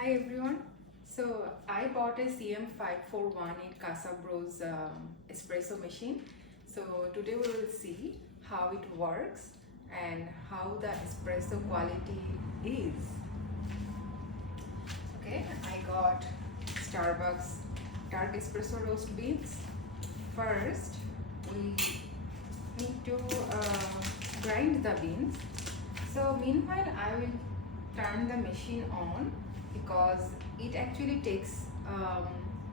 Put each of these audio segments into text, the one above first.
Hi everyone. So I bought a CM5418 Casabrews espresso machine. So today we will see how it works and how the espresso quality is. Okay, I got Starbucks dark espresso roast beans. First, we need to grind the beans. So meanwhile, I will turn the machine on because it actually takes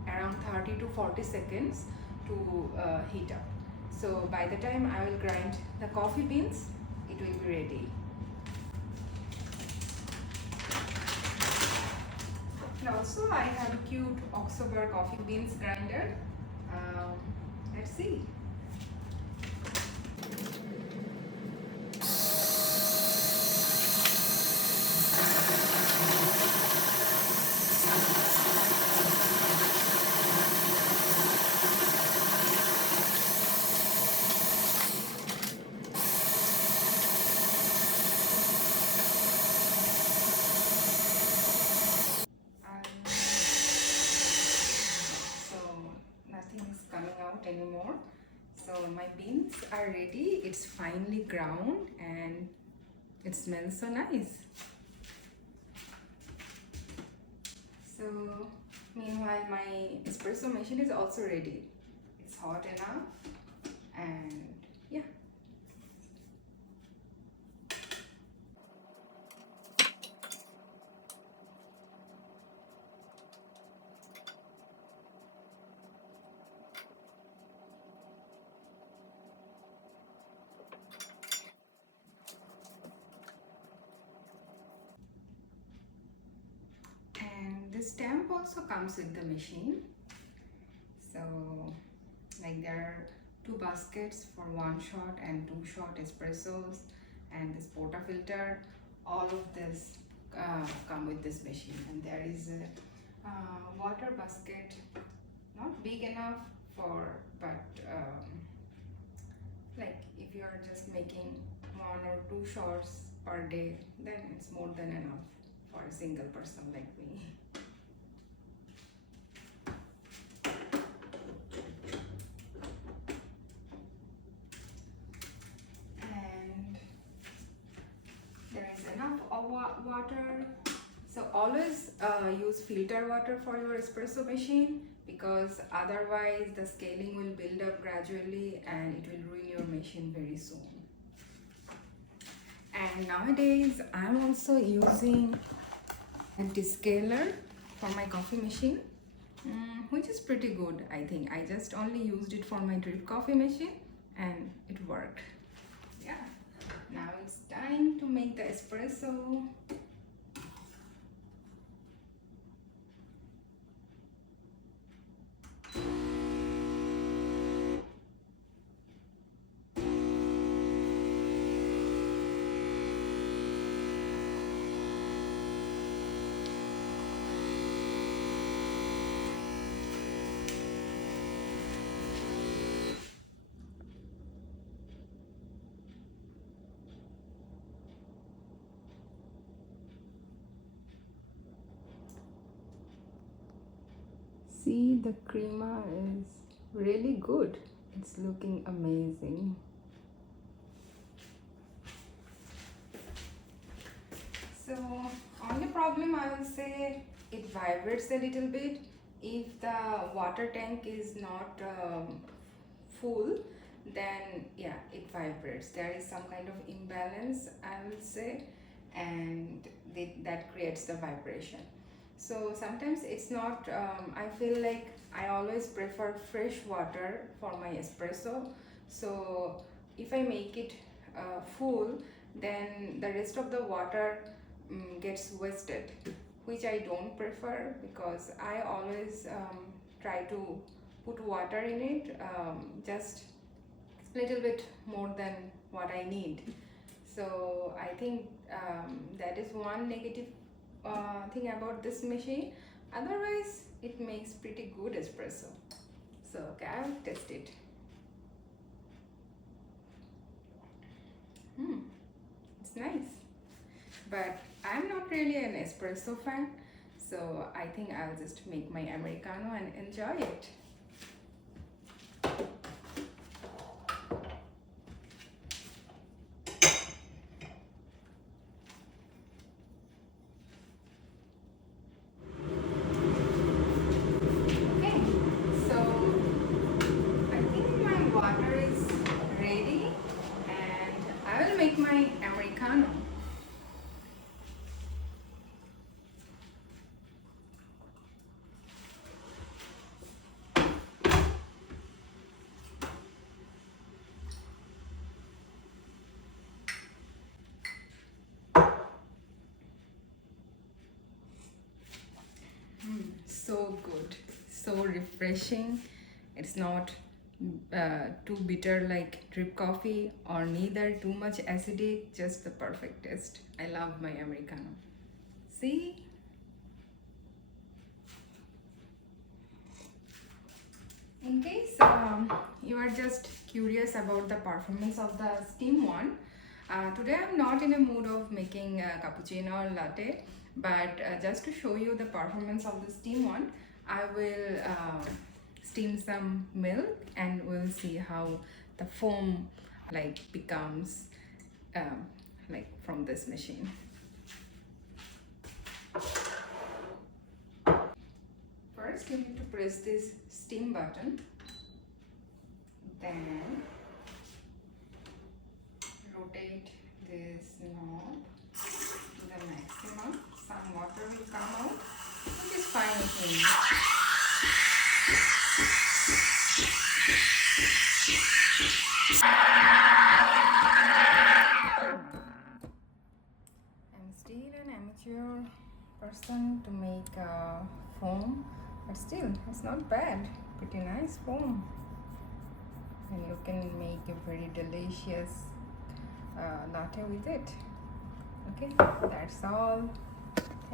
around 30 to 40 seconds to heat up. So by the time I will grind the coffee beans, it will be ready. And also I have a cute Oxobar coffee beans grinder. Um, let's see. So nothing is coming out anymore. So my beans are ready. It's finely ground and it smells so nice. So meanwhile my espresso machine is also ready. It's hot enough and yeah. And this stamp also comes with the machine. So like there are two baskets for 1 shot and 2 shot espressos and this portafilter. All of this come with this machine, and there is a water basket, not big enough for, but like if you are just making 1 or 2 shots per day, then it's more than enough for a single person like me. And there is enough of water. So always use filter water for your espresso machine, because otherwise the scaling will build up gradually and it will ruin your machine very soon. And nowadays I'm also using a descaler for my coffee machine, which is pretty good. I think I just only used it for my drip coffee machine and it worked. Yeah, now it's time to make the espresso. See, the crema is really good. It's looking amazing. So only problem I will say, it vibrates a little bit if the water tank is not full. Then yeah, it vibrates. There is some kind of imbalance, I will say, and that creates the vibration. So sometimes it's not, I feel like I always prefer fresh water for my espresso. So if I make it full, then the rest of the water gets wasted, which I don't prefer, because I always try to put water in it, just a little bit more than what I need. So I think that is one negative thing about this machine. Otherwise it makes pretty good espresso. So okay, I'll test it. It's nice, but I'm not really an espresso fan, So I think I'll just make my Americano and enjoy it. Okay, so I think my water is ready and I will make my Americano. So good, so refreshing. It's not too bitter like drip coffee or neither too much acidic, just the perfect taste. I love my Americano. See? In case you are just curious about the performance of the steam one, today I'm not in a mood of making a cappuccino or latte, but just to show you the performance of the steam one, I will steam some milk and we'll see how the foam like becomes like from this machine. First you need to press this steam button, then rotate this knob to the maximum. Some water will come out, which is fine with me. I'm still an amateur person to make foam, but still it's not bad. Pretty nice foam, and you can make a very delicious latte with it. Okay, that's all.